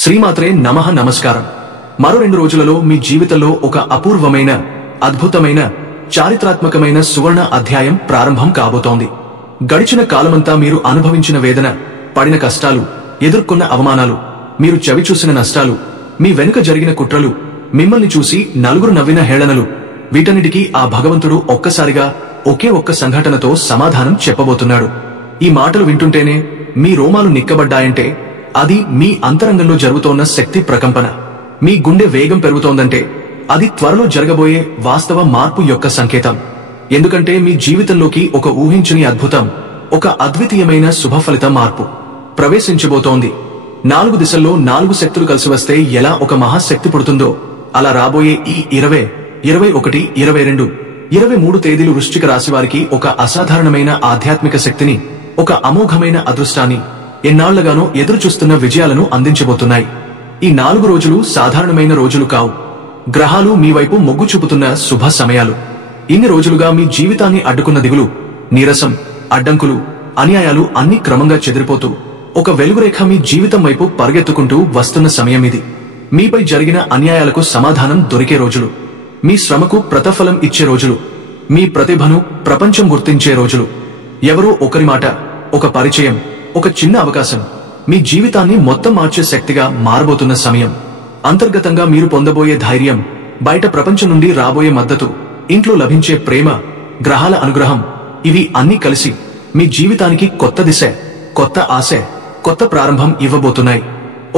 శ్రీమాత్రే నమః. నమస్కారం. మరో 2 రోజులలో మీ జీవితంలో ఒక అపూర్వమైన, అద్భుతమైన, చారిత్రాత్మకమైన సువర్ణ అధ్యాయం ప్రారంభం కాబోతోంది. గడిచిన కాలమంతా మీరు అనుభవించిన వేదన, పడిన కష్టాలు, ఎదుర్కొన్న అవమానాలు, మీరు చవిచూసిన నష్టాలు, మీ వెనుక జరిగిన కుట్రలు, మిమ్మల్ని చూసి నలుగురు నవ్విన హేళనలు, వీటన్నిటికీ ఆ భగవంతుడు ఒక్కసారిగా ఒకే ఒక్క సంఘటనతో సమాధానం చెప్పబోతున్నాడు. ఈ మాటలు వింటుంటేనే మీ రోమాలు నిక్కబడ్డాయంటే అది మీ అంతరంగంలో జరుగుతోన్న శక్తి ప్రకంపన. మీ గుండె వేగం పెరుగుతోందంటే అది త్వరలో జరగబోయే వాస్తవ మార్పు యొక్క సంకేతం. ఎందుకంటే మీ జీవితంలోకి ఒక ఊహించని అద్భుతం, ఒక అద్వితీయమైన శుభఫలిత మార్పు ప్రవేశించబోతోంది. 4 దిశల్లో 4 శక్తులు కలిసి వస్తే ఎలా ఒక మహాశక్తి పుడుతుందో అలా రాబోయే ఈ 20, 21, 22, 23 తేదీలు వృశ్చిక రాశి వారికి ఒక అసాధారణమైన ఆధ్యాత్మిక శక్తిని, ఒక అమోఘమైన అదృష్టాన్ని, ఎన్నాళ్లుగానో ఎదురుచూస్తున్న విజయాలను అందించబోతున్నాయి. ఈ 4 రోజులు సాధారణమైన రోజులు కావు. గ్రహాలు మీ వైపు మొగ్గు చూపుతున్న శుభ సమయాలు. ఇన్ని రోజులుగా మీ జీవితాన్ని అడ్డుకున్న దిగులు, నీరసం, అడ్డంకులు, అన్యాయాలు అన్ని క్రమంగా చెదిరిపోతూ ఒక వెలుగురేఖ మీ జీవితం వైపు పరిగెత్తుకుంటూ వస్తున్న సమయం ఇది. మీపై జరిగిన అన్యాయాలకు సమాధానం దొరికే రోజులు, మీ శ్రమకు ప్రతిఫలం ఇచ్చే రోజులు, మీ ప్రతిభను ప్రపంచం గుర్తించే రోజులు. ఎవరో ఒకరి మాట, ఒక పరిచయం, ఒక చిన్న అవకాశం మీ జీవితాన్ని మొత్తం మార్చే శక్తిగా మారబోతున్న సమయం. అంతర్గతంగా మీరు పొందబోయే ధైర్యం, బయట ప్రపంచం నుండి రాబోయే మద్దతు, ఇంట్లో లభించే ప్రేమ, గ్రహాల అనుగ్రహం, ఇవి అన్నీ కలిసి మీ జీవితానికి కొత్త దిశ, కొత్త ఆశ, కొత్త ప్రారంభం ఇవ్వబోతున్నాయి.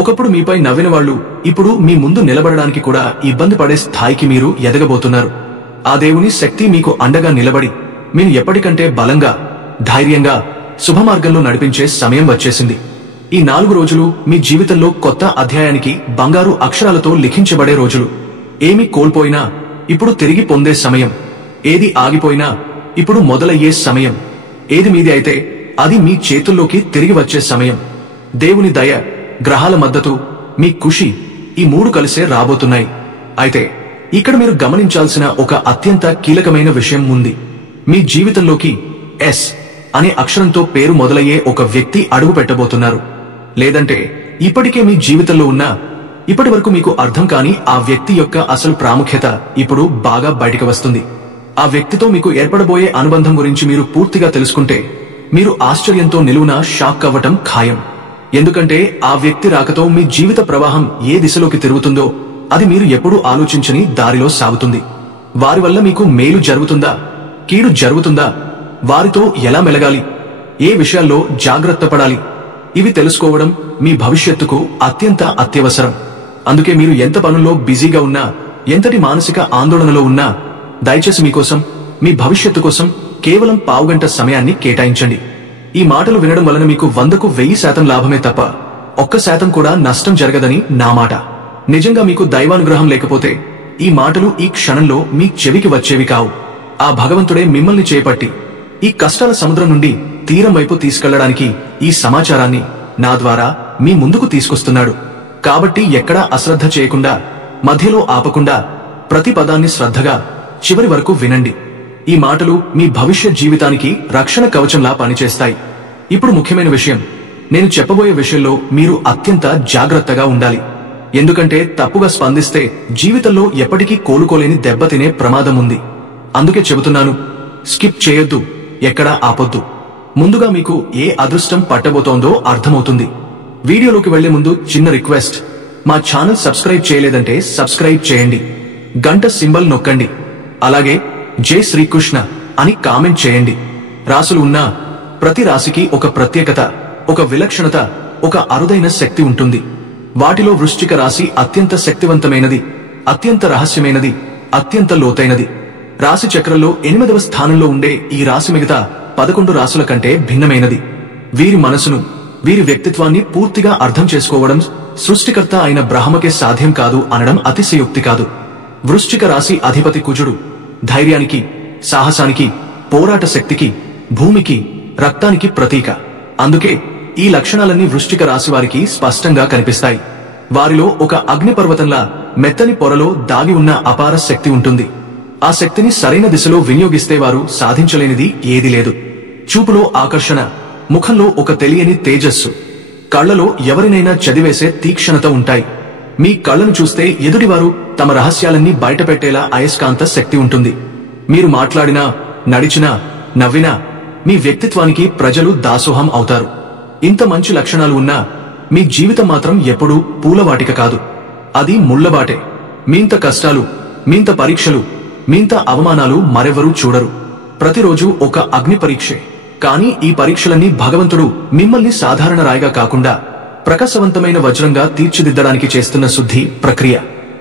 ఒకప్పుడు మీపై నవ్విన వాళ్ళు ఇప్పుడు మీ ముందు నిలబడడానికి కూడా ఇబ్బంది పడే స్థాయికి మీరు ఎదగబోతున్నారు. ఆ దేవుని శక్తి మీకు అండగా నిలబడి మీరు ఎప్పటికంటే బలంగా, ధైర్యంగా శుభమార్గంలో నడిపించే సమయం వచ్చేసింది. ఈ 4 రోజులు మీ జీవితంలో కొత్త అధ్యాయానికి బంగారు అక్షరాలతో లిఖించబడే రోజులు. ఏమి కోల్పోయినా ఇప్పుడు తిరిగి పొందే సమయం, ఏది ఆగిపోయినా ఇప్పుడు మొదలయ్యే సమయం, ఏది మీది అయితే అది మీ చేతుల్లోకి తిరిగి వచ్చే సమయం. దేవుని దయ, గ్రహాల మద్దతు, మీ ఖుషి, ఈ 3 కలిసే రాబోతున్నాయి. అయితే ఇక్కడ మీరు గమనించాల్సిన ఒక అత్యంత కీలకమైన విషయం ఉంది. మీ జీవితంలోకి ఎస్ అనే అక్షరంతో పేరు మొదలయ్యే ఒక వ్యక్తి అడుగు పెట్టబోతున్నారు. లేదంటే ఇప్పటికే మీ జీవితంలో ఉన్న, ఇప్పటి వరకు మీకు అర్థం కాని ఆ వ్యక్తి యొక్క అసలు ప్రాముఖ్యత ఇప్పుడు బాగా బయటికి వస్తుంది. ఆ వ్యక్తితో మీకు ఏర్పడబోయే అనుబంధం గురించి మీరు పూర్తిగా తెలుసుకుంటే మీరు ఆశ్చర్యంతో నిలువున షాక్ అవ్వటం ఖాయం. ఎందుకంటే ఆ వ్యక్తి రాకతో మీ జీవిత ప్రవాహం ఏ దిశలోకి తిరుగుతుందో అది మీరు ఎప్పుడూ ఆలోచించని దారిలో సాగుతుంది. వారి వల్ల మీకు మేలు జరుగుతుందా, కీడు జరుగుతుందా, వారితో ఎలా మెలగాలి, ఏ విషయాల్లో జాగ్రత్త పడాలి, ఇవి తెలుసుకోవడం మీ భవిష్యత్తుకు అత్యంత అత్యవసరం. అందుకే మీరు ఎంత పనుల్లో బిజీగా ఉన్నా, ఎంతటి మానసిక ఆందోళనలో ఉన్నా దయచేసి మీకోసం, మీ భవిష్యత్తు కోసం కేవలం పావుగంట సమయాన్ని కేటాయించండి. ఈ మాటలు వినడం వలన మీకు 100కు 1000% లాభమే తప్ప 1% కూడా నష్టం జరగదని నా మాట. నిజంగా మీకు దైవానుగ్రహం లేకపోతే ఈ మాటలు ఈ క్షణంలో మీ చెవికి వచ్చేవి కావు. ఆ భగవంతుడే మిమ్మల్ని చేపట్టి ఈ కష్టాల సముద్రం నుండి తీరం వైపు తీసుకెళ్లడానికి ఈ సమాచారాన్ని నా ద్వారా మీ ముందుకు తీసుకొస్తున్నాడు. కాబట్టి ఎక్కడా అశ్రద్ధ చేయకుండా, మధ్యలో ఆపకుండా ప్రతి పదాన్ని శ్రద్ధగా చివరి వరకు వినండి. ఈ మాటలు మీ భవిష్యత్ జీవితానికి రక్షణ కవచంలా పనిచేస్తాయి. ఇప్పుడు ముఖ్యమైన విషయం, నేను చెప్పబోయే విషయంలో మీరు అత్యంత జాగ్రత్తగా ఉండాలి. ఎందుకంటే తప్పుగా స్పందిస్తే జీవితంలో ఎప్పటికీ కోలుకోలేని దెబ్బతినే ప్రమాదం ఉంది. అందుకే చెబుతున్నాను, స్కిప్ చేయొద్దు, ఎక్కడా ఆపొద్దు. ముందుగా మీకు ఏ అదృష్టం పట్టబోతోందో అర్థమవుతుంది. వీడియోలోకి వెళ్లే ముందు చిన్న రిక్వెస్ట్, మా ఛానల్ సబ్స్క్రైబ్ చేయలేదంటే సబ్స్క్రైబ్ చేయండి, గంట సింబల్ నొక్కండి, అలాగే జై శ్రీకృష్ణ అని కామెంట్ చేయండి. రాసులు ఉన్నా ప్రతి రాశికి ఒక ప్రత్యేకత, ఒక విలక్షణత, ఒక అరుదైన శక్తి ఉంటుంది. వాటిలో వృశ్చిక రాశి అత్యంత శక్తివంతమైనది, అత్యంత రహస్యమైనది, అత్యంత లోతైనది. రాశి చక్రంలో 8వ స్థానంలో ఉండే ఈ రాశి మిగతా 11 రాశుల కంటే భిన్నమైనది. వీరి మనసును, వీరి వ్యక్తిత్వాన్ని పూర్తిగా అర్థం చేసుకోవడం సృష్టికర్త అయిన బ్రహ్మకే సాధ్యం కాదు అనడం అతిశయోక్తి కాదు. వృశ్చిక రాశి అధిపతి కుజుడు ధైర్యానికి, సాహసానికి, పోరాట శక్తికి, భూమికి, రక్తానికి ప్రతీక. అందుకే ఈ లక్షణాలన్నీ వృశ్చిక రాశి వారికి స్పష్టంగా కనిపిస్తాయి. వారిలో ఒక అగ్నిపర్వతంలా మెత్తని పొరలో దాగి ఉన్న అపార శక్తి ఉంటుంది. ఆ శక్తిని సరైన దిశలో వినియోగిస్తే వారు సాధించలేనిది ఏదీ లేదు. చూపులో ఆకర్షణ, ముఖంలో ఒక తెలియని తేజస్సు, కళ్లలో ఎవరినైనా చదివేసే తీక్షణత ఉంటాయి. మీ కళ్లను చూస్తే ఎదుటివారు తమ రహస్యాలన్నీ బయటపెట్టేలా అయస్కాంత శక్తి ఉంటుంది. మీరు మాట్లాడినా, నడిచినా, నవ్వినా మీ వ్యక్తిత్వానికి ప్రజలు దాసోహం అవుతారు. ఇంత మంచి లక్షణాలు ఉన్నా మీ జీవితం మాత్రం ఎప్పుడూ పూలవాటిక కాదు. అది ముళ్లబాటే. మీంత కష్టాలు, మీంత పరీక్షలు, మీంత అవమానాలు మరెవరూ చూడరు. ప్రతిరోజు ఒక అగ్ని పరీక్షే. కానీ ఈ పరీక్షలన్నీ భగవంతుడు మిమ్మల్ని సాధారణ రాయిగా కాకుండా ప్రకాశవంతమైన వజ్రంగా తీర్చిదిద్దడానికి చేస్తున్న శుద్ధి ప్రక్రియ.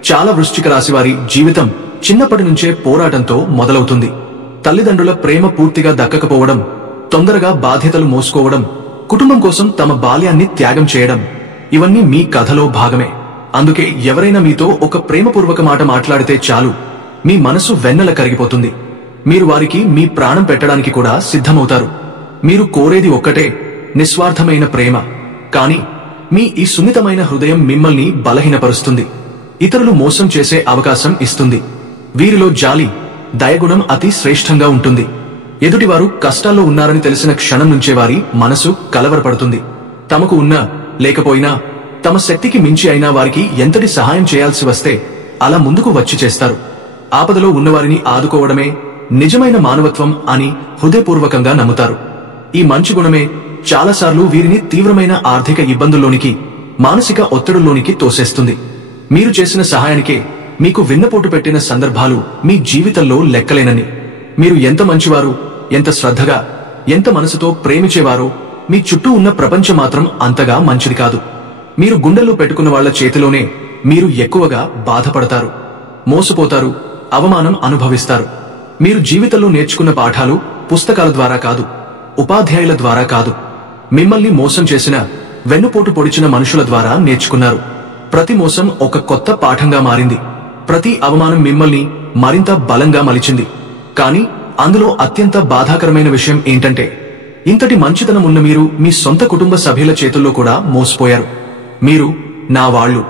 చాలా వృశ్చిక రాశివారి జీవితం చిన్నప్పటి నుంచే పోరాటంతో మొదలవుతుంది. తల్లిదండ్రుల ప్రేమ పూర్తిగా దక్కకపోవడం, తొందరగా బాధ్యతలు మోసుకోవడం, కుటుంబం కోసం తమ బాల్యాన్ని త్యాగం చేయడం, ఇవన్నీ మీ కథలో భాగమే. అందుకే ఎవరైనా మీతో ఒక ప్రేమపూర్వక మాట మాట్లాడితే చాలు, మీ మనసు వెన్నెల కరిగిపోతుంది. మీరు వారికి మీ ప్రాణం పెట్టడానికి కూడా సిద్ధమవుతారు. మీరు కోరేది ఒక్కటే, నిస్వార్థమైన ప్రేమ. కాని మీ ఈ సున్నితమైన హృదయం మిమ్మల్ని బలహీనపరుస్తుంది, ఇతరులు మోసం చేసే అవకాశం ఇస్తుంది. వీరిలో జాలి, దయగుణం అతి శ్రేష్టంగా ఉంటుంది. ఎదుటివారు కష్టాల్లో ఉన్నారని తెలిసిన క్షణం నుంచే వారి మనసు కలవరపడుతుంది. తమకు ఉన్నా లేకపోయినా తమ శక్తికి మించి అయినా వారికి ఎంతటి సహాయం చేయాల్సి వస్తే అలా ముందుకు వచ్చి చేస్తారు. ఆపదలో ఉన్నవారిని ఆదుకోవడమే నిజమైన మానవత్వం అని హృదయపూర్వకంగా నమ్ముతారు. ఈ మంచి గుణమే చాలాసార్లు వీరిని తీవ్రమైన ఆర్థిక ఇబ్బందుల్లోనికి, మానసిక ఒత్తిడుల్లోనికి తోసేస్తుంది. మీరు చేసిన సహాయానికే మీకు వెన్నపోటు పెట్టిన సందర్భాలు మీ జీవితంలో లెక్కలేనని. మీరు ఎంత మంచివారు, ఎంత శ్రద్ధగా, ఎంత మనసుతో ప్రేమించేవారో మీ చుట్టూ ఉన్న ప్రపంచం మాత్రం అంతగా మంచిది కాదు. మీరు గుండెల్లో పెట్టుకున్న వాళ్ల చేతిలోనే మీరు ఎక్కువగా బాధపడతారు, మోసపోతారు, అవమానం అనుభవిస్తారు. మీరు జీవితంలో నేర్చుకున్న పాఠాలు పుస్తకాల ద్వారా కాదు, ఉపాధ్యాయుల ద్వారా కాదు, మిమ్మల్ని మోసం చేసిన, వెన్నుపోటు పొడిచిన మనుషుల ద్వారా నేర్చుకున్నారు. ప్రతి మోసం ఒక కొత్త పాఠంగా మారింది. ప్రతి అవమానం మిమ్మల్ని మరింత బలంగా మలిచింది. కానీ అందులో అత్యంత బాధాకరమైన విషయం ఏంటంటే, ఇంతటి మంచితనం ఉన్న మీరు మీ సొంత కుటుంబ సభ్యుల చేతుల్లో కూడా మోసపోయారు. మీరు నా వాళ్ళు,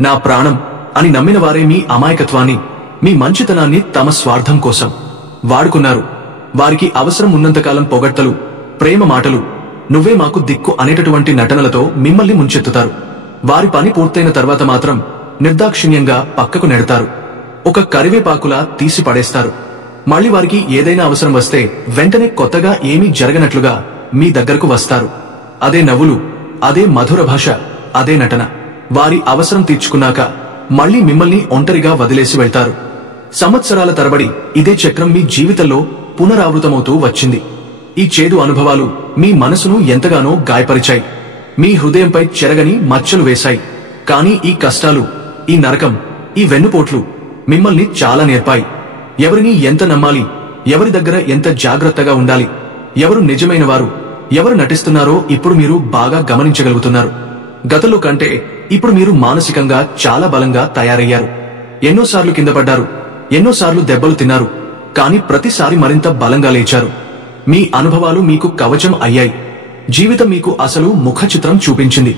నా ప్రాణం అని నమ్మిన వారే మీ అమాయకత్వాన్ని, మీ మంచితనాన్ని తమ స్వార్థం కోసం వాడుకున్నారు. వారికి అవసరం ఉన్నంతకాలం పొగడ్తలు, ప్రేమ మాటలు, నువ్వే మాకు దిక్కు అనేటటువంటి నటనలతో మిమ్మల్ని ముంచెత్తుతారు. వారి పని పూర్తయిన తర్వాత మాత్రం నిర్దాక్షిణ్యంగా పక్కకు నెడతారు. ఒక కరివేపాకులా తీసి పడేస్తారు. మళ్లీ వారికి ఏదైనా అవసరం వస్తే వెంటనే కొత్తగా ఏమీ జరగనట్లుగా మీ దగ్గరకు వస్తారు. అదే నవ్వులు, అదే మధుర భాష, అదే నటన. వారి అవసరం తీర్చుకున్నాక మళ్లీ మిమ్మల్ని ఒంటరిగా వదిలేసి వెళ్తారు. సంవత్సరాల తరబడి ఇదే చక్రం మీ జీవితంలో పునరావృతమవుతూ వచ్చింది. ఈ చేదు అనుభవాలు మీ మనసును ఎంతగానో గాయపరిచాయి, మీ హృదయంపై చెరగని మచ్చలు వేశాయి. కానీ ఈ కష్టాలు, ఈ నరకం, ఈ వెన్నుపోట్లు మిమ్మల్ని చాలా నేర్పాయి. ఎవరిని ఎంత నమ్మాలి, ఎవరి దగ్గర ఎంత జాగ్రత్తగా ఉండాలి, ఎవరు నిజమైన వారు, ఎవరు నటిస్తున్నారో ఇప్పుడు మీరు బాగా గమనించగలుగుతున్నారు. గతంలో కంటే ఇప్పుడు మీరు మానసికంగా చాలా బలంగా తయారయ్యారు. ఎన్నోసార్లు కింద పడ్డారు, ఎన్నోసార్లు దెబ్బలు తిన్నారు. కానీ ప్రతిసారి మరింత బలంగా లేచారు. మీ అనుభవాలు మీకు కవచం అయ్యాయి. జీవితం మీకు అసలు ముఖ చిత్రం చూపించింది.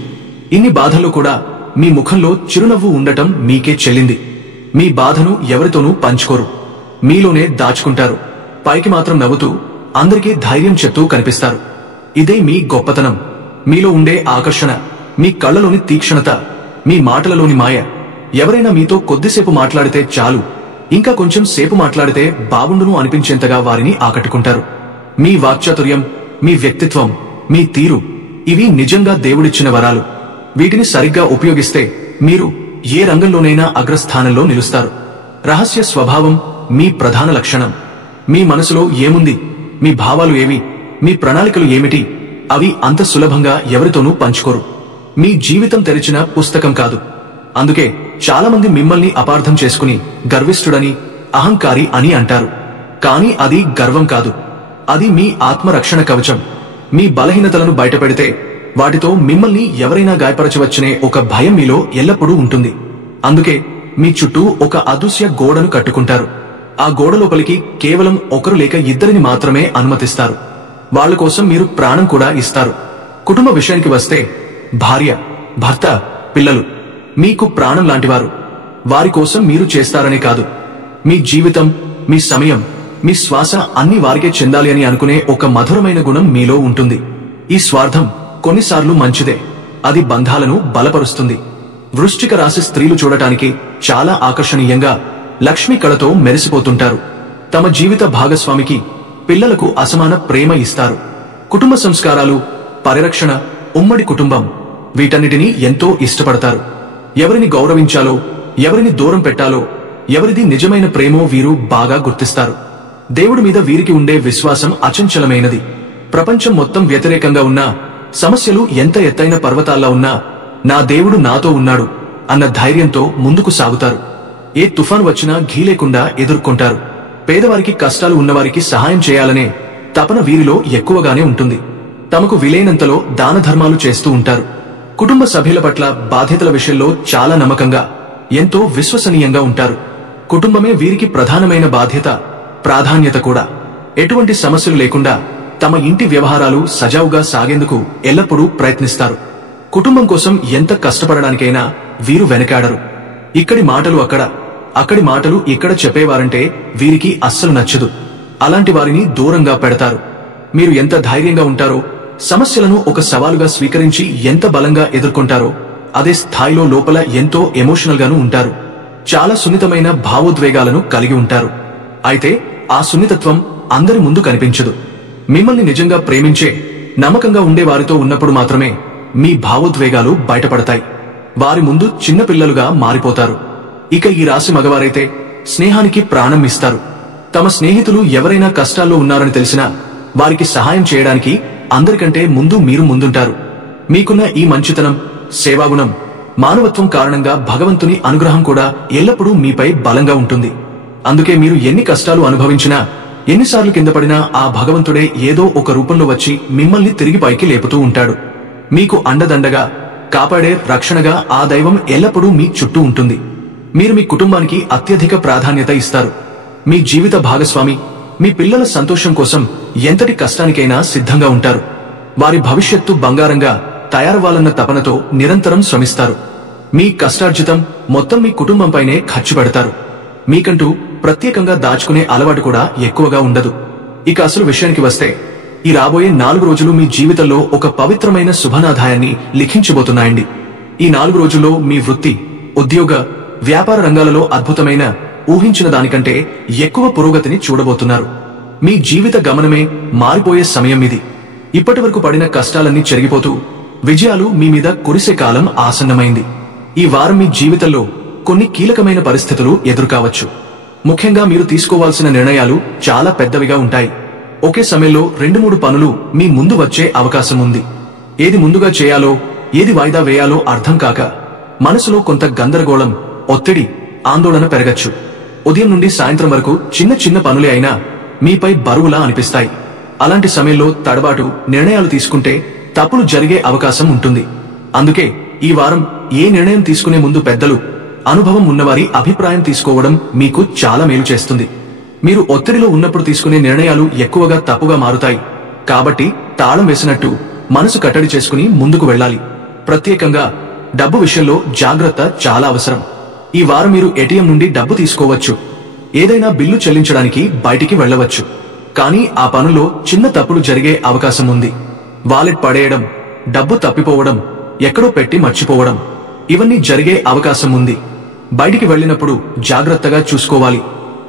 ఇన్ని బాధల్లో కూడా మీ ముఖంలో చిరునవ్వు ఉండటం మీకే చెల్లింది. మీ బాధను ఎవరితోనూ పంచుకోరు, మీలోనే దాచుకుంటారు. పైకి మాత్రం నవ్వుతూ అందరికీ ధైర్యం చెప్తూ కనిపిస్తారు. ఇదే మీ గొప్పతనం, మీలో ఉండే ఆకర్షణ, మీ కళ్లలోని తీక్షణత, మీ మాటలలోని మాయ. ఎవరైనా మీతో కొద్దిసేపు మాట్లాడితే చాలు, ఇంకా కొంచెం సేపు మాట్లాడితే బాగుండును అనిపించేంతగా వారిని ఆకట్టుకుంటారు. మీ వాక్చాతుర్యం, మీ వ్యక్తిత్వం, మీ తీరు, ఇవి నిజంగా దేవుడిచ్చిన వరాలు. వీటిని సరిగ్గా ఉపయోగిస్తే మీరు ఏ రంగంలోనైనా అగ్రస్థానంలో నిలుస్తారు. రహస్య స్వభావం మీ ప్రధాన లక్షణం. మీ మనసులో ఏముంది, మీ భావాలు ఏవి, మీ ప్రణాళికలు ఏమిటి, అవి అంత సులభంగా ఎవరితోనూ పంచుకోరు. మీ జీవితం తెరిచిన పుస్తకం కాదు. అందుకే చాలామంది మిమ్మల్ని అపార్థం చేసుకుని గర్విష్ఠుడని, అహంకారి అని అంటారు. కానీ అది గర్వం కాదు, అది మీ ఆత్మరక్షణ కవచం. మీ బలహీనతలను బయటపెడితే వాటితో మిమ్మల్ని ఎవరైనా గాయపరచవచ్చనే ఒక భయం మీలో ఎల్లప్పుడూ ఉంటుంది. అందుకే మీ చుట్టూ ఒక అదృశ్య గోడను కట్టుకుంటారు. ఆ గోడ లోపలికి కేవలం ఒకరు లేక ఇద్దరిని మాత్రమే అనుమతిస్తారు. వాళ్ల కోసం మీరు ప్రాణం కూడా ఇస్తారు. కుటుంబ విషయానికి వస్తే భార్య, భర్త, పిల్లలు మీకు ప్రాణం లాంటివారు. వారి కోసం మీరు చేస్తారనే కాదు, మీ జీవితం, మీ సమయం, మీ శ్వాస అన్ని వారికే చెందాలి అని అనుకునే ఒక మధురమైన గుణం మీలో ఉంటుంది. ఈ స్వార్థం కొన్నిసార్లు మంచిదే, అది బంధాలను బలపరుస్తుంది. వృశ్చిక రాశి స్త్రీలు చూడటానికి చాలా ఆకర్షణీయంగా లక్ష్మీ కళతో మెరిసిపోతుంటారు. తమ జీవిత భాగస్వామికి, పిల్లలకు అసమాన ప్రేమ ఇస్తారు. కుటుంబ సంస్కారాలు, పరిరక్షణ, ఉమ్మడి కుటుంబం వీటన్నిటినీ ఎంతో ఇష్టపడతారు. ఎవరిని గౌరవించాలో, ఎవరిని దూరం పెట్టాలో, ఎవరిది నిజమైన ప్రేమో వీరు బాగా గుర్తిస్తారు. దేవుడి మీద వీరికి ఉండే విశ్వాసం అచంచలమైనది. ప్రపంచం మొత్తం వ్యతిరేకంగా ఉన్నా, సమస్యలు ఎంత ఎత్తైన పర్వతాల్లా ఉన్నా నా దేవుడు నాతో ఉన్నాడు అన్న ధైర్యంతో ముందుకు సాగుతారు. ఏ తుఫాను వచ్చినా ఘీలేకుండా ఎదుర్కొంటారు. పేదవారికి, కష్టాలు ఉన్నవారికి సహాయం చేయాలనే తపన వీరిలో ఎక్కువగానే ఉంటుంది. తమకు వీలైనంతలో దాన ధర్మాలు చేస్తూ ఉంటారు. కుటుంబ సభ్యుల పట్ల బాధ్యతల విషయంలో చాలా నమ్మకంగా, ఎంతో విశ్వసనీయంగా ఉంటారు. కుటుంబమే వీరికి ప్రధానమైన బాధ్యత, ప్రాధాన్యత కూడా. ఎటువంటి సమస్యలు లేకుండా తమ ఇంటి వ్యవహారాలు సజావుగా సాగేందుకు ఎల్లప్పుడూ ప్రయత్నిస్తారు. కుటుంబం కోసం ఎంత కష్టపడడానికైనా వీరు వెనకాడరు. ఇక్కడి మాటలు అక్కడ, అక్కడి మాటలు ఇక్కడ చెప్పేవారంటే వీరికి అస్సలు నచ్చదు. అలాంటి వారిని దూరంగా పెడతారు. మీరు ఎంత ధైర్యంగా ఉంటారో, సమస్యలను ఒక సవాలుగా స్వీకరించి ఎంత బలంగా ఎదుర్కొంటారో అదే స్థాయిలో లోపల ఎంతో ఎమోషనల్ గాను ఉంటారు. చాలా సున్నితమైన భావోద్వేగాలను కలిగి ఉంటారు. అయితే ఆ సున్నితత్వం అందరి ముందు కనిపించదు. మిమ్మల్ని నిజంగా ప్రేమించే, నమ్మకంగా ఉండే వారితో ఉన్నప్పుడు మాత్రమే మీ భావోద్వేగాలు బయటపడతాయి. వారి ముందు చిన్నపిల్లలుగా మారిపోతారు. ఇక ఈ రాశి మగవారైతే స్నేహానికి ప్రాణం ఇస్తారు. తమ స్నేహితులు ఎవరైనా కష్టాల్లో ఉన్నారని తెలిసినా వారికి సహాయం చేయడానికి అందరికంటే మీరు ముందుంటారు. మీకున్న ఈ మంచితనం, సేవాగుణం, మానవత్వం కారణంగా భగవంతుని అనుగ్రహం కూడా ఎల్లప్పుడూ మీపై బలంగా ఉంటుంది. అందుకే మీరు ఎన్ని కష్టాలు అనుభవించినా, ఎన్నిసార్లు కింద పడినా ఆ భగవంతుడే ఏదో ఒక రూపంలో వచ్చి మిమ్మల్ని తిరిగి పైకి లేపుతూ ఉంటాడు. మీకు అండదండగా, కాపాడే రక్షణగా ఆ దైవం ఎల్లప్పుడూ మీ చుట్టూ ఉంటుంది. మీరు మీ కుటుంబానికి అత్యధిక ప్రాధాన్యత ఇస్తారు. మీ జీవిత భాగస్వామి, మీ పిల్లల సంతోషం కోసం ఎంతటి కష్టానికైనా సిద్ధంగా ఉంటారు. వారి భవిష్యత్తు బంగారంగా తయారవ్వాలన్న తపనతో నిరంతరం శ్రమిస్తారు. మీ కష్టార్జితం మొత్తం మీ కుటుంబంపైనే ఖర్చు పెడతారు. మీకంటూ ప్రత్యేకంగా దాచుకునే అలవాటు కూడా ఎక్కువగా ఉండదు. ఇక అసలు విషయానికి వస్తే, ఈ రాబోయే 4 రోజులు మీ జీవితంలో ఒక పవిత్రమైన శుభనాధ్యాయాన్ని లిఖించబోతున్నాయండి. ఈ 4 రోజుల్లో మీ వృత్తి, ఉద్యోగ, వ్యాపార రంగాలలో అద్భుతమైన, ఊహించిన దానికంటే ఎక్కువ పురోగతిని చూడబోతున్నారు. మీ జీవిత గమనమే మారిపోయే సమయం ఇది. ఇప్పటివరకు పడిన కష్టాలన్నీ చెరిగిపోతూ విజయాలు మీ మీద కురిసే కాలం ఆసన్నమైంది. ఈ వారం మీ జీవితంలో కొన్ని కీలకమైన పరిస్థితులు ఎదురుకావచ్చు. ముఖ్యంగా మీరు తీసుకోవాల్సిన నిర్ణయాలు చాలా పెద్దవిగా ఉంటాయి. ఒకే సమయంలో 2-3 పనులు మీ ముందు వచ్చే అవకాశం ఉంది. ఏది ముందుగా చేయాలో, ఏది వాయిదా వేయాలో అర్థం కాక మనసులో కొంత గందరగోళం, ఒత్తిడి, ఆందోళన పెరగచ్చు. ఉదయం నుండి సాయంత్రం వరకు చిన్న చిన్న పనులే అయినా మీపై బరువులా అనిపిస్తాయి. అలాంటి సమయంలో తడబాటు నిర్ణయాలు తీసుకుంటే తప్పులు జరిగే అవకాశం ఉంటుంది. అందుకే ఈ వారం ఏ నిర్ణయం తీసుకునే ముందు పెద్దలు, అనుభవం ఉన్నవారి అభిప్రాయం తీసుకోవడం మీకు చాలా మేలు చేస్తుంది. మీరు ఒత్తిడిలో ఉన్నప్పుడు తీసుకునే నిర్ణయాలు ఎక్కువగా తప్పుగా మారుతాయి. కాబట్టి తాళం వేసినట్టు మనసు కట్టడి చేసుకుని ముందుకు వెళ్ళాలి. ప్రత్యేకంగా డబ్బు విషయంలో జాగ్రత్త చాలా అవసరం. ఈ వారం మీరు ఏటీఎం నుండి డబ్బు తీసుకోవచ్చు. ఏదైనా బిల్లు చెల్లించడానికి బయటికి వెళ్లవచ్చు. కానీ ఆ పనుల్లో చిన్న తప్పులు జరిగే అవకాశం ఉంది. వాలెట్ పడేయడం, డబ్బు తప్పిపోవడం, ఎక్కడో పెట్టి మర్చిపోవడం, ఇవన్నీ జరిగే అవకాశం ఉంది. బయటికి వెళ్లినప్పుడు జాగ్రత్తగా చూసుకోవాలి.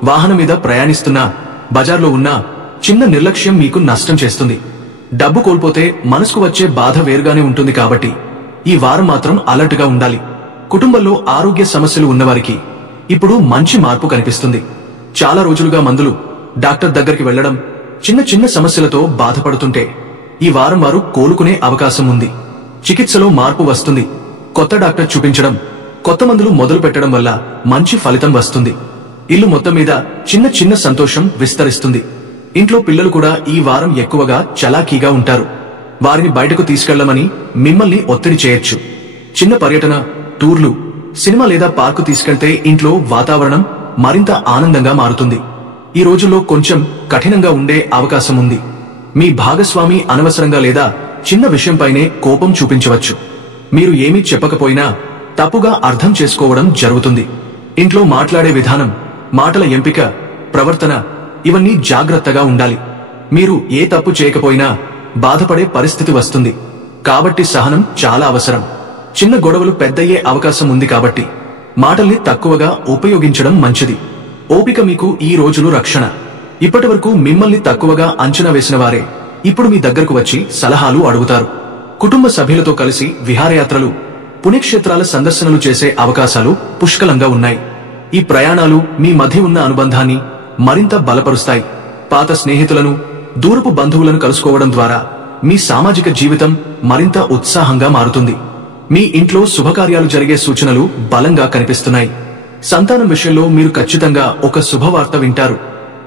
వాహనం మీద ప్రయాణిస్తున్నా, బజార్లో ఉన్నా చిన్న నిర్లక్ష్యం మీకు నష్టం చేస్తుంది. డబ్బు కోల్పోతే మనసుకు వచ్చే బాధ వేరుగానే ఉంటుంది. కాబట్టి ఈ వారం మాత్రం అలర్ట్ గా ఉండాలి. కుటుంబంలో ఆరోగ్య సమస్యలు ఉన్నవారికి ఇప్పుడు మంచి మార్పు కనిపిస్తుంది. చాలా రోజులుగా మందులు, డాక్టర్ దగ్గరికి వెళ్లడం, చిన్న చిన్న సమస్యలతో బాధపడుతుంటే ఈ వారం వారు కోలుకునే అవకాశం ఉంది. చికిత్సలో మార్పు వస్తుంది. కొత్త డాక్టర్ చూపించడం, కొత్త మందులు మొదలు పెట్టడం వల్ల మంచి ఫలితం వస్తుంది. ఇల్లు మొత్తం మీద చిన్న చిన్న సంతోషం విస్తరిస్తుంది. ఇంట్లో పిల్లలు కూడా ఈ వారం ఎక్కువగా చలాకీగా ఉంటారు. వారిని బయటకు తీసుకెళ్లమని మిమ్మల్ని ఒత్తిడి చేయొచ్చు. చిన్న పర్యటన, టూర్లు, సినిమా లేదా పార్కు తీసుకెళ్తే ఇంట్లో వాతావరణం మరింత ఆనందంగా మారుతుంది. ఈ రోజుల్లో కొంచెం కఠినంగా ఉండే అవకాశం ఉంది. మీ భాగస్వామి అనవసరంగా లేదా చిన్న విషయంపైనే కోపం చూపించవచ్చు. మీరు ఏమీ చెప్పకపోయినా తప్పుగా అర్థం చేసుకోవడం జరుగుతుంది. ఇంట్లో మాట్లాడే విధానం, మాటల ఎంపిక, ప్రవర్తన ఇవన్నీ జాగ్రత్తగా ఉండాలి. మీరు ఏ తప్పు చేయకపోయినా బాధపడే పరిస్థితి వస్తుంది. కాబట్టి సహనం చాలా అవసరం. చిన్న గొడవలు పెద్దయ్యే అవకాశం ఉంది కాబట్టి మాటల్ని తక్కువగా ఉపయోగించడం మంచిది. ఓపిక మీకు ఈ రోజులు రక్షణ. ఇప్పటివరకు మిమ్మల్ని తక్కువగా అంచనా వేసిన వారే ఇప్పుడు మీ దగ్గరకు వచ్చి సలహాలు అడుగుతారు. కుటుంబ సభ్యులతో కలిసి విహారయాత్రలు, పుణ్యక్షేత్రాల సందర్శనలు చేసే అవకాశాలు పుష్కలంగా ఉన్నాయి. ఈ ప్రయాణాలు మీ మధ్య ఉన్న అనుబంధాన్ని మరింత బలపరుస్తాయి. పాత స్నేహితులను, దూరపు బంధువులను కలుసుకోవడం ద్వారా మీ సామాజిక జీవితం మరింత ఉత్సాహంగా మారుతుంది. మీ ఇంట్లో శుభకార్యాలు జరిగే సూచనలు బలంగా కనిపిస్తున్నాయి. సంతానం విషయంలో మీరు ఖచ్చితంగా ఒక శుభవార్త వింటారు.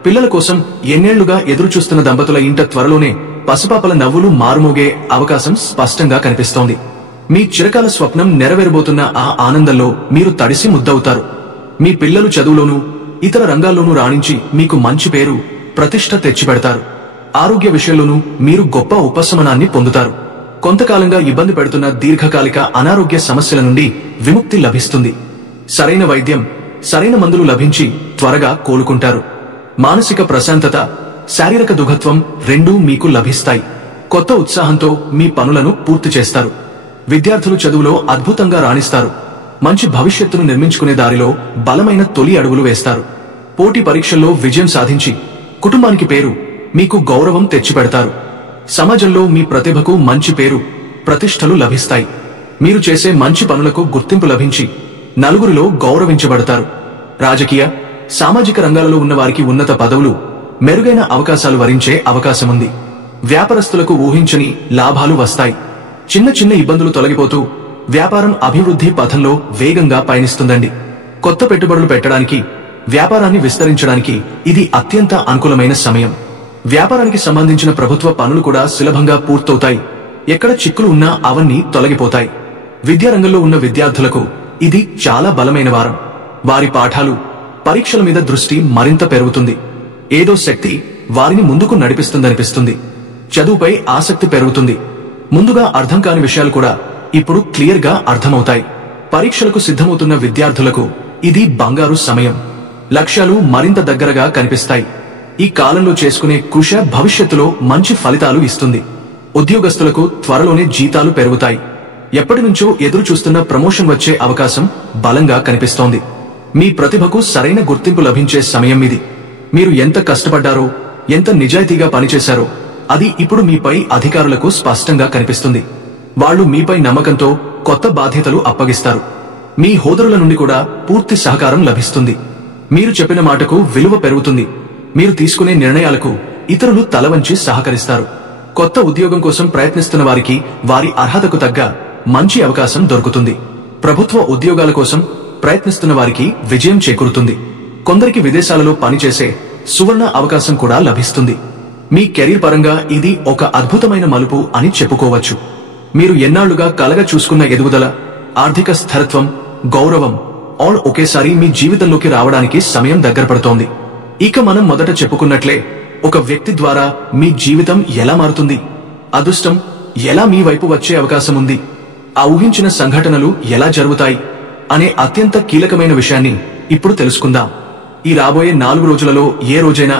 పిల్లల కోసం ఎన్నేళ్లుగా ఎదురుచూస్తున్న దంపతుల ఇంట త్వరలోనే పసిపాపల నవ్వులు మారుమోగే అవకాశం స్పష్టంగా కనిపిస్తోంది. మీ చిరకాల స్వప్నం నెరవేరబోతున్న ఆ ఆనందంలో మీరు తడిసి ముద్దవుతారు. మీ పిల్లలు చదువులోనూ ఇతర రంగాల్లోనూ రాణించి మీకు మంచి పేరు, ప్రతిష్ఠ తెచ్చిపెడతారు. ఆరోగ్య విషయంలోనూ మీరు గొప్ప ఉపశమనాన్ని పొందుతారు. కొంతకాలంగా ఇబ్బంది పెడుతున్న దీర్ఘకాలిక అనారోగ్య సమస్యల నుండి విముక్తి లభిస్తుంది. సరైన వైద్యం, సరైన మందులు లభించి త్వరగా కోలుకుంటారు. మానసిక ప్రశాంతత, శారీరక దుఃఖత్వం రెండూ మీకు లభిస్తాయి. కొత్త ఉత్సాహంతో మీ పనులను పూర్తి చేస్తారు. విద్యార్థులు చదువులో అద్భుతంగా రాణిస్తారు. మంచి భవిష్యత్తును నిర్మించుకునే దారిలో బలమైన తొలి అడుగులు వేస్తారు. పోటీ పరీక్షల్లో విజయం సాధించి కుటుంబానికి పేరు, మీకు గౌరవం తెచ్చిపెడతారు. సమాజంలో మీ ప్రతిభకు మంచి పేరు, ప్రతిష్టలు లభిస్తాయి. మీరు చేసే మంచి పనులకు గుర్తింపు లభించి నలుగురిలో గౌరవించబడతారు. రాజకీయ, సామాజిక రంగాలలో ఉన్నవారికి ఉన్నత పదవులు, మెరుగైన అవకాశాలు వరించే అవకాశముంది. వ్యాపారస్తులకు ఊహించని లాభాలు వస్తాయి. చిన్న చిన్న ఇబ్బందులు తొలగిపోతూ వ్యాపారం అభివృద్ధి పథంలో వేగంగా పయనిస్తుందండి. కొత్త పెట్టుబడులు పెట్టడానికి, వ్యాపారాన్ని విస్తరించడానికి ఇది అత్యంత అనుకూలమైన సమయం. వ్యాపారానికి సంబంధించిన ప్రభుత్వ పనులు కూడా సులభంగా పూర్తవుతాయి. ఎక్కడ చిక్కులు ఉన్నా అవన్నీ తొలగిపోతాయి. విద్యారంగంలో ఉన్న విద్యార్థులకు ఇది చాలా బలమైన వారం. వారి పాఠాలు, పరీక్షల మీద దృష్టి మరింత పెరుగుతుంది. ఏదో శక్తి వారిని ముందుకు నడిపిస్తుందనిపిస్తుంది. చదువుపై ఆసక్తి పెరుగుతుంది. ముందుగా అర్థం కాని విషయాలు కూడా ఇప్పుడు క్లియర్ గా అర్థమవుతాయి. పరీక్షలకు సిద్ధమవుతున్న విద్యార్థులకు ఇది బంగారు సమయం. లక్ష్యాలు మరింత దగ్గరగా కనిపిస్తాయి. ఈ కాలంలో చేసుకునే కృషి భవిష్యత్తులో మంచి ఫలితాలు ఇస్తుంది. ఉద్యోగస్తులకు త్వరలోనే జీతాలు పెరుగుతాయి. ఎప్పటి నుంచో ఎదురు చూస్తున్న ప్రమోషన్ వచ్చే అవకాశం బలంగా కనిపిస్తోంది. మీ ప్రతిభకు సరైన గుర్తింపు లభించే సమయం ఇది. మీరు ఎంత కష్టపడ్డారో, ఎంత నిజాయితీగా పనిచేశారో అది ఇప్పుడు మీపై అధికారులకు స్పష్టంగా కనిపిస్తుంది. వాళ్లు మీపై నమ్మకంతో కొత్త బాధ్యతలు అప్పగిస్తారు. మీ హోదరుల నుండి కూడా పూర్తి సహకారం లభిస్తుంది. మీరు చెప్పిన మాటకు విలువ పెరుగుతుంది. మీరు తీసుకునే నిర్ణయాలకు ఇతరులు తలవంచి సహకరిస్తారు. కొత్త ఉద్యోగం కోసం ప్రయత్నిస్తున్న వారికి వారి అర్హతకు తగ్గ మంచి అవకాశం దొరుకుతుంది. ప్రభుత్వ ఉద్యోగాల కోసం ప్రయత్నిస్తున్న వారికి విజయం చేకూరుతుంది. కొందరికి విదేశాలలో పనిచేసే సువర్ణ అవకాశం కూడా లభిస్తుంది. మీ కెరీర్ పరంగా ఇది ఒక అద్భుతమైన మలుపు అని చెప్పుకోవచ్చు. మీరు ఎన్నాళ్లుగా కలగా చూసుకున్న ఎదుగుదల, ఆర్థిక స్థిరత్వం, గౌరవం ఆల్ ఒకేసారి మీ జీవితంలోకి రావడానికి సమయం దగ్గర పడుతోంది. ఇక మనం మొదట చెప్పుకున్నట్లే ఒక వ్యక్తి ద్వారా మీ జీవితం ఎలా మారుతుంది, అదృష్టం ఎలా మీ వైపు వచ్చే అవకాశం ఉంది, ఆ ఊహించిన సంఘటనలు ఎలా జరుగుతాయి అనే అత్యంత కీలకమైన విషయాన్ని ఇప్పుడు తెలుసుకుందాం. ఈ రాబోయే 4 రోజులలో ఏ రోజైనా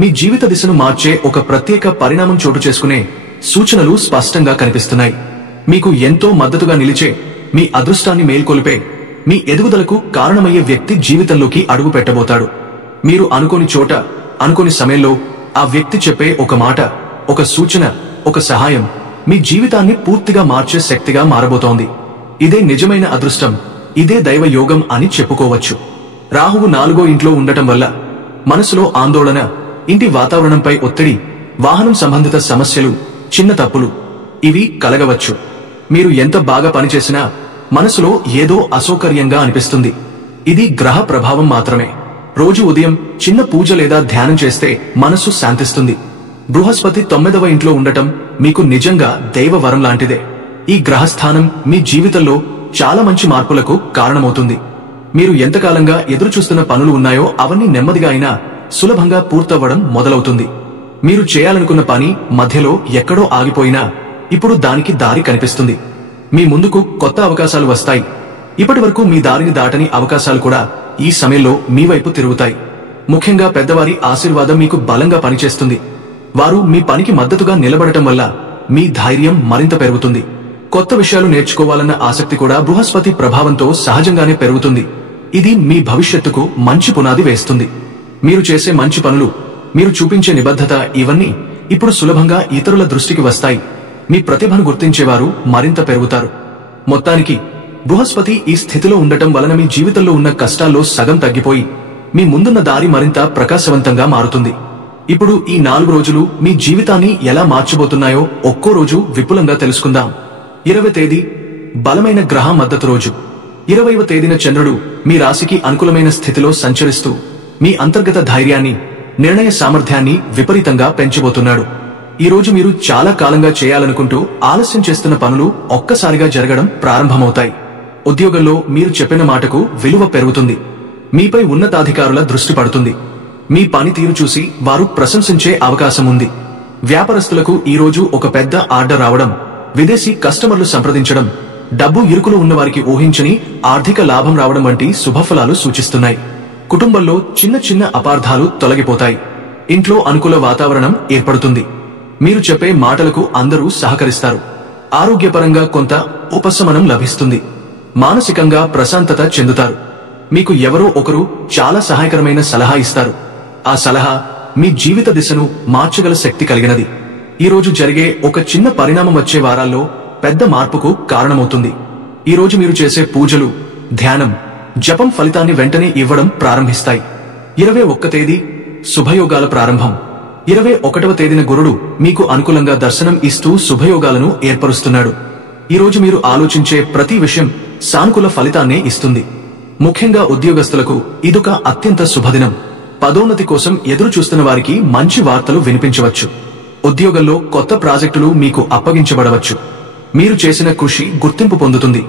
మీ జీవిత దిశను మార్చే ఒక ప్రత్యేక పరిణామం చోటు చేసుకునే సూచనలు స్పష్టంగా కనిపిస్తున్నాయి. మీకు ఎంతో మద్దతుగా నిలిచే, మీ అదృష్టాన్ని మేల్కొలిపే, మీ ఎదుగుదలకు కారణమయ్యే వ్యక్తి జీవితంలోకి అడుగు పెట్టబోతాడు. మీరు అనుకోని చోట, అనుకోని సమయంలో ఆ వ్యక్తి చెప్పే ఒక మాట, ఒక సూచన, ఒక సహాయం మీ జీవితాన్ని పూర్తిగా మార్చే శక్తిగా మారబోతోంది. ఇదే నిజమైన అదృష్టం, ఇదే దైవ యోగం అని చెప్పుకోవచ్చు. రాహువు 4వ ఇంట్లో ఉండటం వల్ల మనసులో ఆందోళన, ఇంటి వాతావరణంపై ఒత్తిడి, వాహనం సంబంధిత సమస్యలు, చిన్న తప్పులు ఇవి కలగవచ్చు. మీరు ఎంత బాగా పనిచేసినా మనసులో ఏదో అసౌకర్యంగా అనిపిస్తుంది. ఇది గ్రహ ప్రభావం మాత్రమే. రోజు ఉదయం చిన్న పూజ లేదా ధ్యానం చేస్తే మనసు శాంతిస్తుంది. బృహస్పతి 9వ ఇంట్లో ఉండటం మీకు నిజంగా దైవ వరం లాంటిదే. ఈ గ్రహస్థానం మీ జీవితంలో చాలా మంచి మార్పులకు కారణమవుతుంది. మీరు ఎంతకాలంగా ఎదురుచూస్తున్న పనులు ఉన్నాయో అవన్నీ నెమ్మదిగా అయినా సులభంగా పూర్తవ్వడం మొదలవుతుంది. మీరు చేయాలనుకున్న పని మధ్యలో ఎక్కడో ఆగిపోయినా ఇప్పుడు దానికి దారి కనిపిస్తుంది. మీ ముందుకు కొత్త అవకాశాలు వస్తాయి. ఇప్పటి వరకు మీ దారిని దాటని అవకాశాలు కూడా ఈ సమయంలో మీ వైపు తిరుగుతాయి. ముఖ్యంగా పెద్దవారి ఆశీర్వాదం మీకు బలంగా పనిచేస్తుంది. వారు మీ పనికి మద్దతుగా నిలబడటం వల్ల మీ ధైర్యం మరింత పెరుగుతుంది. కొత్త విషయాలు నేర్చుకోవాలన్న ఆసక్తి కూడా బృహస్పతి ప్రభావంతో సహజంగానే పెరుగుతుంది. ఇది మీ భవిష్యత్తుకు మంచి పునాది వేస్తుంది. మీరు చేసే మంచి పనులు, మీరు చూపించే నిబద్ధత ఇవన్నీ ఇప్పుడు సులభంగా ఇతరుల దృష్టికి వస్తాయి. మీ ప్రతిభను గుర్తించేవారు మరింత పెరుగుతారు. మొత్తానికి బృహస్పతి ఈ స్థితిలో ఉండటం వలన మీ జీవితంలో ఉన్న కష్టాల్లో సగం తగ్గిపోయి మీ ముందున్న దారి మరింత ప్రకాశవంతంగా మారుతుంది. ఇప్పుడు ఈ 4 రోజులు మీ జీవితాన్ని ఎలా మార్చబోతున్నాయో ఒక్కో రోజు విపులంగా తెలుసుకుందాం. 20 తేదీ బలమైన గ్రహ మద్దతు రోజు. 20వ తేదీన చంద్రుడు మీ రాశికి అనుకూలమైన స్థితిలో సంచరిస్తూ మీ అంతర్గత ధైర్యాన్ని, నిర్ణయ సామర్థ్యాన్ని విపరీతంగా పెంచబోతున్నాడు. ఈ రోజు మీరు చాలా కాలంగా చేయాలనుకుంటూ ఆలస్యం చేస్తున్న పనులు ఒక్కసారిగా జరగడం ప్రారంభమవుతాయి. ఉద్యోగంలో మీరు చెప్పిన మాటకు విలువ పెరుగుతుంది. మీపై ఉన్నతాధికారుల దృష్టి పడుతుంది. మీ పనితీరు చూసి వారు ప్రశంసించే అవకాశం ఉంది. వ్యాపారస్తులకు ఈ రోజు ఒక పెద్ద ఆర్డర్ రావడం, విదేశీ కస్టమర్లు సంప్రదించడం, డబ్బు ఇరుకులో ఉన్నవారికి ఊహించని ఆర్థిక లాభం రావడం వంటి శుభఫలాలు సూచిస్తున్నాయి. కుటుంబంలో చిన్న చిన్న అపార్థాలు తొలగిపోతాయి. ఇంట్లో అనుకూల వాతావరణం ఏర్పడుతుంది. మీరు చెప్పే మాటలకు అందరూ సహకరిస్తారు. ఆరోగ్యపరంగా కొంత ఉపశమనం లభిస్తుంది. మానసికంగా ప్రశాంతత చెందుతారు. మీకు ఎవరో ఒకరు చాలా సహాయకరమైన సలహా ఇస్తారు. ఆ సలహా మీ జీవిత దిశను మార్చగల శక్తి కలిగినది. ఈ రోజు జరిగే ఒక చిన్న పరిణామం వచ్చే వారాల్లో పెద్ద మార్పుకు కారణమవుతుంది. ఈ రోజు మీరు చేసే పూజలు, ధ్యానం, జపం ఫలితాన్ని వెంటనే ఇవ్వడం ప్రారంభిస్తాయి. 21 తేదీ శుభయోగాల ప్రారంభం. 21వ తేదీన గురుడు మీకు అనుకూలంగా దర్శనం ఇస్తూ శుభయోగాలను ఏర్పరుస్తున్నాడు. ఈ రోజు మీరు ఆలోచించే ప్రతి విషయం సానుకూల ఫలితాన్నే ఇస్తుంది. ముఖ్యంగా ఉద్యోగస్తులకు ఇదొక అత్యంత శుభదినం. పదోన్నతి కోసం ఎదురు చూస్తున్న వారికి మంచి వార్తలు వినిపించవచ్చు. ఉద్యోగంలో కొత్త ప్రాజెక్టులు మీకు అప్పగించబడవచ్చు. మీరు చేసిన కృషి గుర్తింపు పొందుతుంది.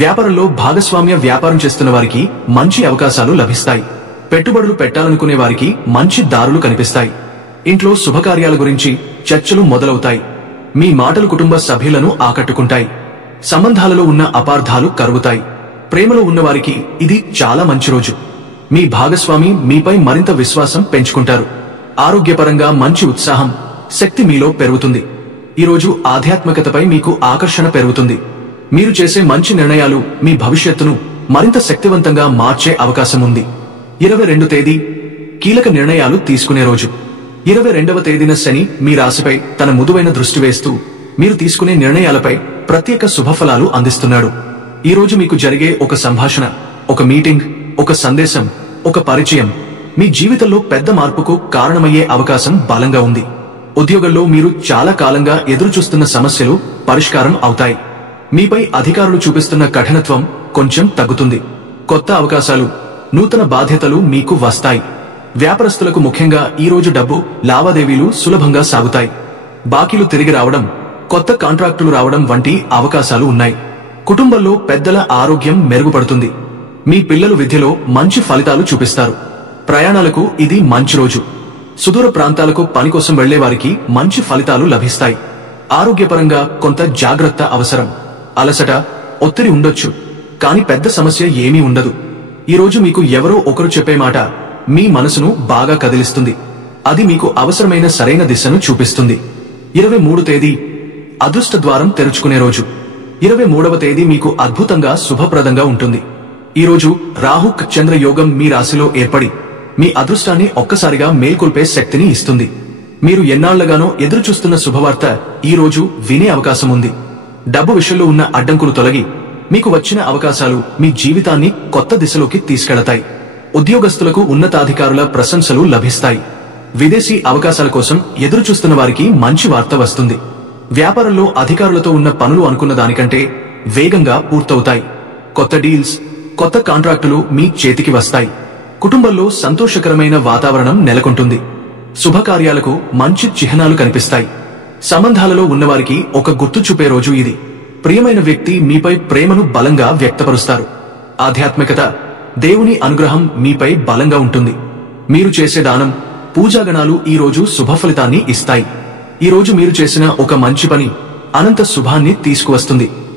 వ్యాపారంలో భాగస్వామ్య వ్యాపారం చేస్తున్న వారికి మంచి అవకాశాలు లభిస్తాయి. పెట్టుబడులు పెట్టాలనుకునే వారికి మంచి దారులు కనిపిస్తాయి. ఇంట్లో శుభకార్యాల గురించి చర్చలు మొదలవుతాయి. మీ మాటలు కుటుంబ సభ్యులను ఆకట్టుకుంటాయి. సంబంధాలలో ఉన్న అపార్థాలు కరుగుతాయి. ప్రేమలో ఉన్నవారికి ఇది చాలా మంచి రోజు. మీ భాగస్వామి మీపై మరింత విశ్వాసం పెంచుకుంటారు. ఆరోగ్యపరంగా మంచి ఉత్సాహం, శక్తి మీలో పెరుగుతుంది. ఈ రోజు ఆధ్యాత్మికతపై మీకు ఆకర్షణ పెరుగుతుంది. మీరు చేసే మంచి నిర్ణయాలు మీ భవిష్యత్తును మరింత శక్తివంతంగా మార్చే అవకాశం ఉంది. 22 తేదీ కీలక నిర్ణయాలు తీసుకునే రోజు. 22వ తేదీన శని మీ రాశిపై తన మృదువైన దృష్టి వేస్తూ మీరు తీసుకునే నిర్ణయాలపై ప్రత్యేక శుభఫలాలు అందిస్తున్నాడు. ఈ రోజు మీకు జరిగే ఒక సంభాషణ, ఒక మీటింగ్, ఒక సందేశం, ఒక పరిచయం మీ జీవితంలో పెద్ద మార్పుకు కారణమయ్యే అవకాశం బలంగా ఉంది. ఉద్యోగంలో మీరు చాలా కాలంగా ఎదురుచూస్తున్న సమస్యలు పరిష్కారం అవుతాయి. మీపై అధికారులు చూపిస్తున్న కఠినత్వం కొంచెం తగ్గుతుంది. కొత్త అవకాశాలు, నూతన బాధ్యతలు మీకు వస్తాయి. వ్యాపారస్తులకు ముఖ్యంగా ఈ రోజు డబ్బు లావాదేవీలు సులభంగా సాగుతాయి. బాకీలు తిరిగి రావడం, కొత్త కాంట్రాక్టులు రావడం వంటి అవకాశాలు ఉన్నాయి. కుటుంబంలో పెద్దల ఆరోగ్యం మెరుగుపడుతుంది. మీ పిల్లలు విద్యలో మంచి ఫలితాలు చూపిస్తారు. ప్రయాణాలకు ఇది మంచి రోజు. సుదూర ప్రాంతాలకు పని కోసం వెళ్లే వారికి మంచి ఫలితాలు లభిస్తాయి. ఆరోగ్యపరంగా కొంత జాగ్రత్త అవసరం. అలసట, ఒత్తిడి ఉండొచ్చు, కాని పెద్ద సమస్య ఏమీ ఉండదు. ఈ రోజు మీకు ఎవరో ఒకరు చెప్పే మాట మీ మనసును బాగా కదిలిస్తుంది. అది మీకు అవసరమైన సరైన దిశను చూపిస్తుంది. 23 తేదీ అదృష్ట ద్వారం తెరుచుకునే రోజు. 23వ తేదీ మీకు అద్భుతంగా శుభప్రదంగా ఉంటుంది. ఈ రోజు రాహు చంద్ర యోగం మీ రాశిలో ఏర్పడి మీ అదృష్టాన్ని ఒక్కసారిగా మేల్కొల్పే శక్తిని ఇస్తుంది. మీరు ఎన్నాళ్లగానో ఎదురుచూస్తున్న శుభవార్త ఈ రోజు వినే అవకాశం ఉంది. డబ్బు విషయంలో ఉన్న అడ్డంకులు తొలగి మీకు వచ్చిన అవకాశాలు మీ జీవితాన్ని కొత్త దిశలోకి తీసుకెళతాయి. ఉద్యోగస్తులకు ఉన్నతాధికారుల ప్రశంసలు లభిస్తాయి. విదేశీ అవకాశాల కోసం ఎదురుచూస్తున్న వారికి మంచి వార్త వస్తుంది. వ్యాపారంలో అధికారులతో ఉన్న పనులు అనుకున్న దానికంటే వేగంగా పూర్తవుతాయి. కొత్త డీల్స్, కొత్త కాంట్రాక్టులు మీ చేతికి వస్తాయి. కుటుంబంలో సంతోషకరమైన వాతావరణం నెలకొంటుంది. శుభకార్యాలకు మంచి చిహ్నాలు కనిపిస్తాయి. సంబంధాలలో ఉన్నవారికి ఒక గుర్తు చూపే రోజు ఇది. ప్రియమైన వ్యక్తి మీపై ప్రేమను బలంగా వ్యక్తపరుస్తారు. ఆధ్యాత్మికత, దేవుని అనుగ్రహం మీపై బలంగా ఉంటుంది. మీరు చేసే దానం, పూజాగణాలు ఈ రోజు శుభఫలితాన్ని ఇస్తాయి. ఈ రోజు మీరు చేసిన ఒక మంచి పని అనంత శుభాన్ని తీసుకువస్తుంది.